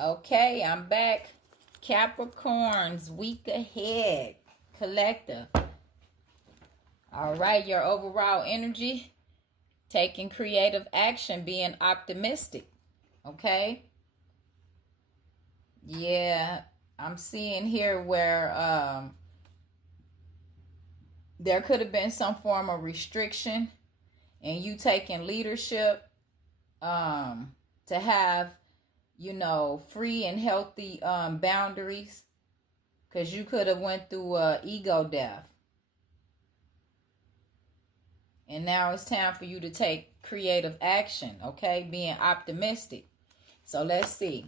Okay, I'm back. Capricorns, week ahead. Collective. All right, your overall energy. Taking creative action, being optimistic. Okay? Yeah, I'm seeing here where there could have been some form of restriction and you taking leadership to have free and healthy boundaries, because you could have went through ego death, and now it's time for you to take creative action. Okay, being optimistic. So let's see.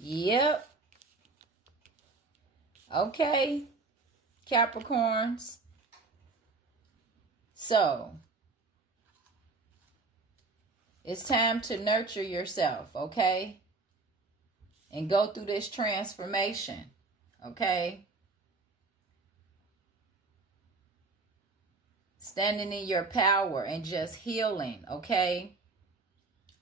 Yep. Okay, Capricorns. So it's time to nurture yourself, okay? And go through this transformation, okay? Standing in your power and just healing, okay?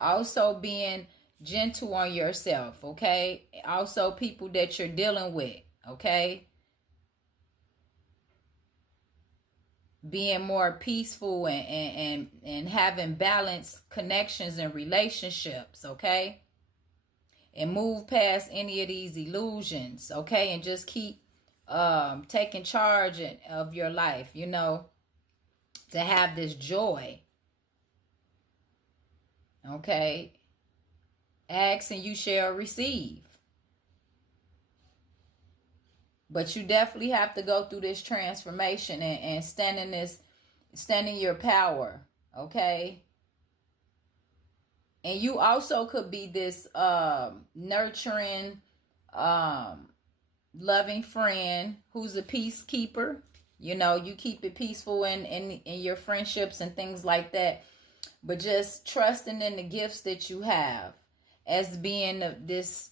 Also being gentle on yourself, okay? Also people that you're dealing with, okay? Being more peaceful and having balanced connections and relationships, okay? And move past any of these illusions, okay? And just keep taking charge of your life, to have this joy, okay? Ask and you shall receive. But you definitely have to go through this transformation and stand in your power, okay? And you also could be this nurturing, loving friend who's a peacekeeper. You keep it peaceful in your friendships and things like that. But just trusting in the gifts that you have as being this,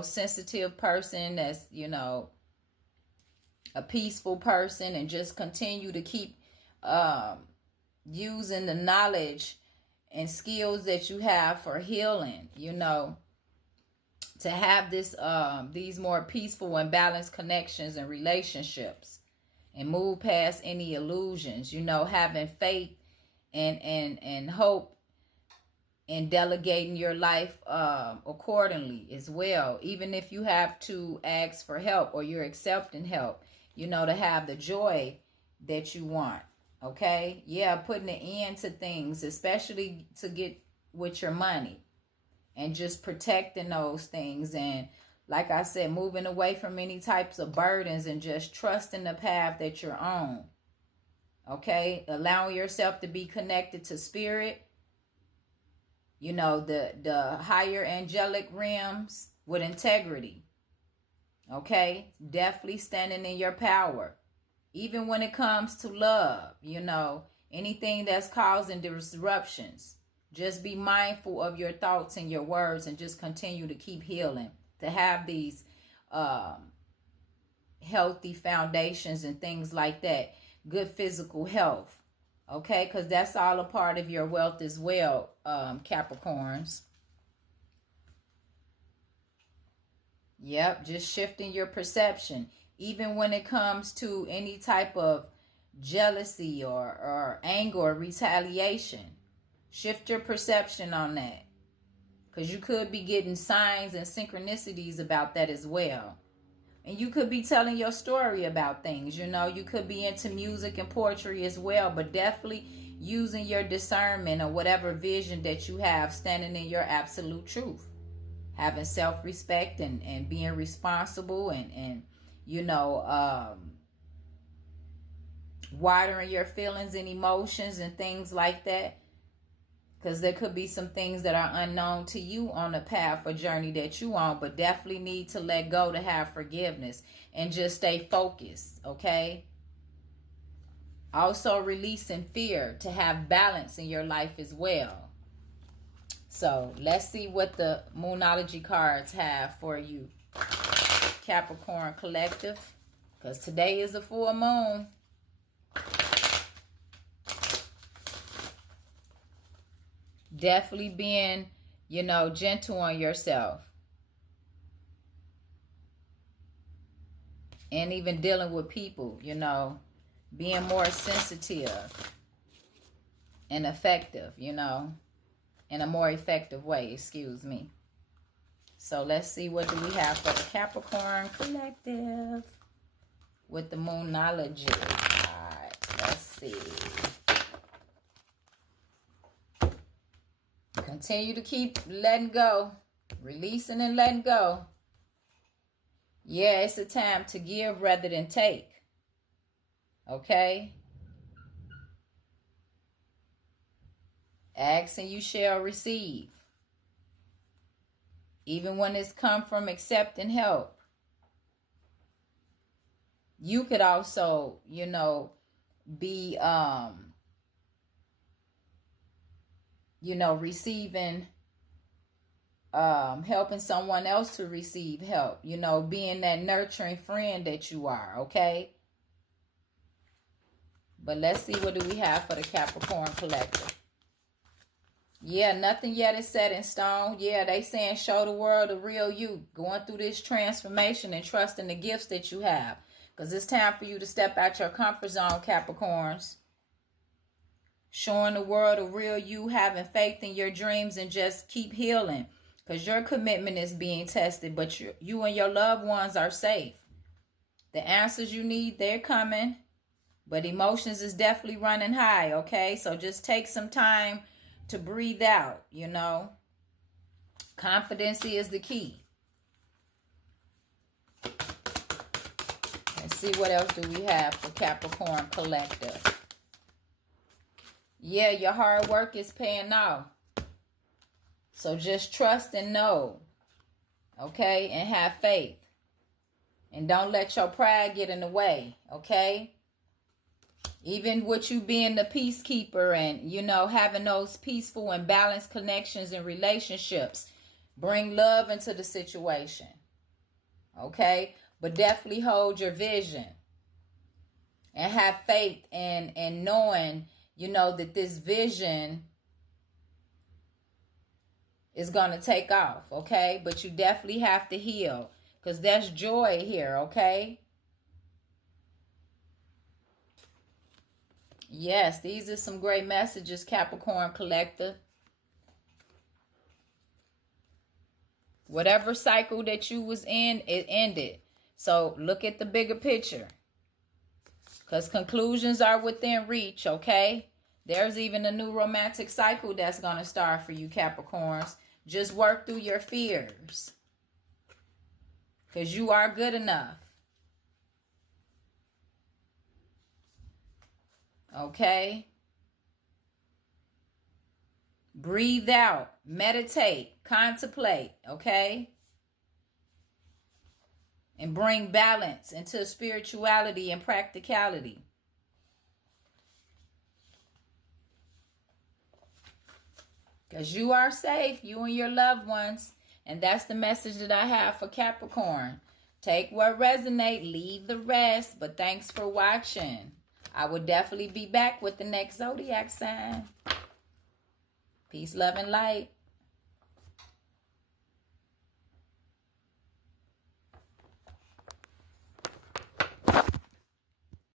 sensitive person that's, a peaceful person, and just continue to keep using the knowledge and skills that you have for healing, to have these more peaceful and balanced connections and relationships, and move past any illusions, having faith and hope, and delegating your life accordingly as well. Even if you have to ask for help or you're accepting help, to have the joy that you want. Okay? Yeah, putting an end to things, especially to get with your money, and just protecting those things. And like I said, moving away from any types of burdens and just trusting the path that you're on. Okay? Allowing yourself to be connected to spirit, the higher angelic realms with integrity. Okay? Definitely standing in your power. Even when it comes to love, anything that's causing disruptions, just be mindful of your thoughts and your words, and just continue to keep healing, to have these healthy foundations and things like that. Good physical health. Okay, because that's all a part of your wealth as well, Capricorns. Yep, just shifting your perception. Even when it comes to any type of jealousy or anger or retaliation, shift your perception on that. Because you could be getting signs and synchronicities about that as well. And you could be telling your story about things, you could be into music and poetry as well, but definitely using your discernment or whatever vision that you have, standing in your absolute truth, having self-respect and being responsible and watering your feelings and emotions and things like that. Because there could be some things that are unknown to you on the path or journey that you on, but definitely need to let go to have forgiveness and just stay focused, okay? Also releasing fear to have balance in your life as well. So let's see what the Moonology cards have for you, Capricorn Collective. Because today is a full moon. Definitely being, you know, gentle on yourself. And even dealing with people, you know, being more sensitive and effective, you know, in a more effective way, excuse me. So let's see, what do we have for the Capricorn collective with the moonology? All right, let's see. Continue to keep letting go, releasing and letting go. Yeah, it's a time to give rather than take. Okay? Ask and you shall receive. Even when it's come from accepting help. You could also, you know, be, you know, receiving, helping someone else to receive help. You know, being that nurturing friend that you are, okay? But let's see, what do we have for the Capricorn collective? Yeah, nothing yet is set in stone. Yeah, they saying show the world the real you. Going through this transformation and trusting the gifts that you have. Because it's time for you to step out your comfort zone, Capricorns. Showing the world the real you, having faith in your dreams, and just keep healing. Because your commitment is being tested, but you and your loved ones are safe. The answers you need, they're coming. But emotions is definitely running high, okay? So just take some time to breathe out, you know. Confidence is the key. Let's see, what else do we have for Capricorn collective. Yeah, your hard work is paying off. So just trust and know, okay? And have faith. And don't let your pride get in the way, okay? Even with you being the peacekeeper and, you know, having those peaceful and balanced connections and relationships, bring love into the situation, okay? But definitely hold your vision and have faith and knowing, you know, that this vision is going to take off, okay? But you definitely have to heal, because there's joy here, okay? Yes, these are some great messages, Capricorn collective. Whatever cycle that you was in, it ended. So look at the bigger picture. Because conclusions are within reach, okay? There's even a new romantic cycle that's going to start for you, Capricorns. Just work through your fears. Because you are good enough. Okay? Breathe out. Meditate. Contemplate. Okay? And bring balance into spirituality and practicality. Because you are safe, you and your loved ones. And that's the message that I have for Capricorn. Take what resonates, leave the rest. But thanks for watching. I will definitely be back with the next zodiac sign. Peace, love, and light.